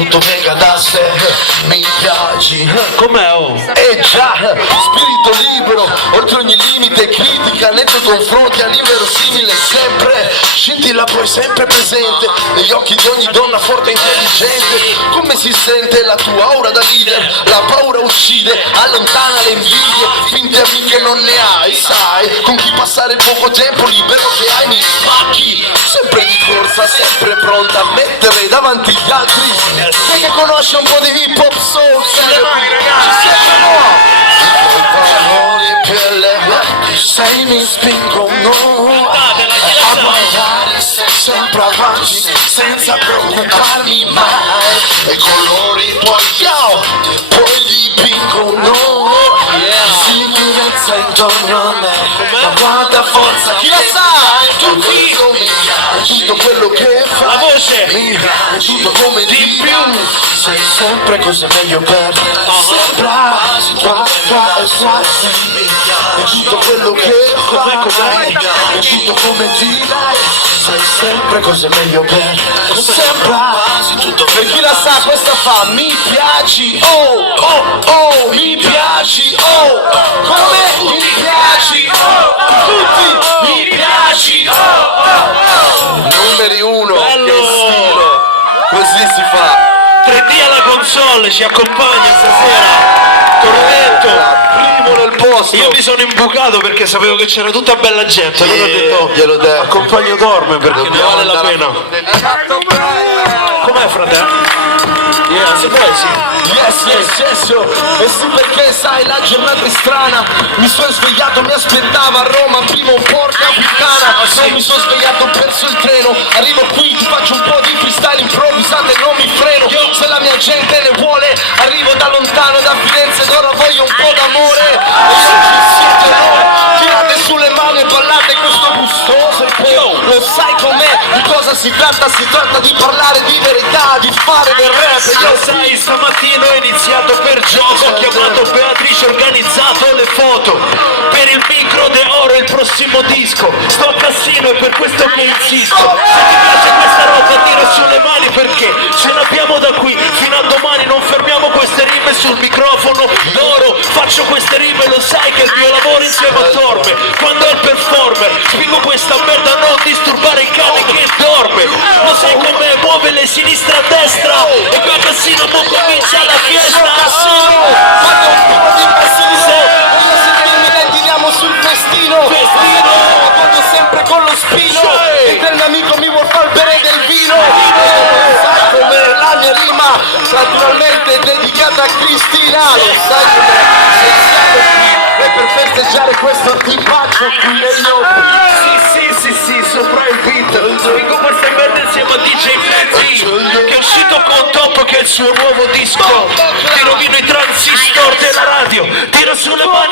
tutto venga da sé. Mi piaci, com'è oh? già, spirito libero, oltre ogni limite, critica, netto confronti all'inverosimile sempre. Scintilla poi sempre presente negli occhi di ogni donna forte e intelligente. Come si sente la tua aura da leader? La paura uccide, allontana le invidie. Finte amiche non ne hai, sai con chi passare il poco tempo libero che hai. Mi spacchi, sempre di corsa, sempre pronta a mettere davanti gli altri. Sai che conosce un po' di hip hop soul, ci siamo. I valori in pelle, sai mi spingono a guardare sempre avanti senza preoccuparmi mai. E i colori tuoi poi dipingono sicurezza intorno a me. Ma guarda forza, chi la sa? Tutti, tutto quello che fa, la voce, mi piace tutto come di più. Sei sempre cos'è meglio per sembra qua e quasi. E tutto quello che fa, e tutto come ti dai. Sai sempre cos'è meglio per sembra tutto. Per chi la sa questa fa mi piaci, oh oh oh, mi piaci, oh come mi piaci, oh tutti mi piaci, oh oh. Numeri uno, bello. Che stile, così si fa. 3D alla console ci accompagna stasera. Tormento, Primo nel posto. io mi sono imbucato perché sapevo che c'era tutta bella gente, allora ho detto glielo detto. accompagno Dorme perché ne Dobbiamo vale la andare pena. a- Com'è fratello? Yes, beh sì. Yes, e sì perché sai la giornata è strana. Mi sono svegliato, mi aspettava a Roma, prima un porca puttana. Non mi sono svegliato, ho perso il treno. Arrivo qui, ti faccio un po' di freestyle improvvisato e non mi freno. Se la mia gente ne vuole, arrivo da lontano, da Firenze, ed ora voglio un po' d'amore. E oggi siete voi, tirate sulle mani e ballate questo gustoso e poi lo sai com'è, di cosa si tratta? Si tratta di parlare di verità, di fare del rap. Lo sai, stamattina ho iniziato per gioco, ho chiamato Beatrice, ho organizzato le foto. Per il micro de oro il prossimo disco. Sto a Cassino e per questo che insisto. Se ti piace questa roba tira sulle mani perché ce l'abbiamo da qui fino a domani. Non fermiamo queste rime sul microfono d'oro. Faccio queste rime, lo sai che il mio lavoro insieme a Torme. Quando è il performer spiego questa merda, non disturbare il cane che dorme. Lo sai come muove le sinistra a destra. E qua a Cassino mo comincia la fiesta. Fate un po' di passino, voglio sentirmi lenti, diamo sul festino. Voglio sempre con lo spino, e del mio amico mi vuol far bere del vino. Sai come la mia rima, naturalmente è dedicata a Cristina. Lo sai come se siamo qui, e per festeggiare questo tipaggio qui e io. Sì, sopra il beat. Spiego questa merda insieme a DJ Freddy, che è uscito con Top, che è il suo nuovo disco. Ti rovino i transistor della radio, tira sulle mani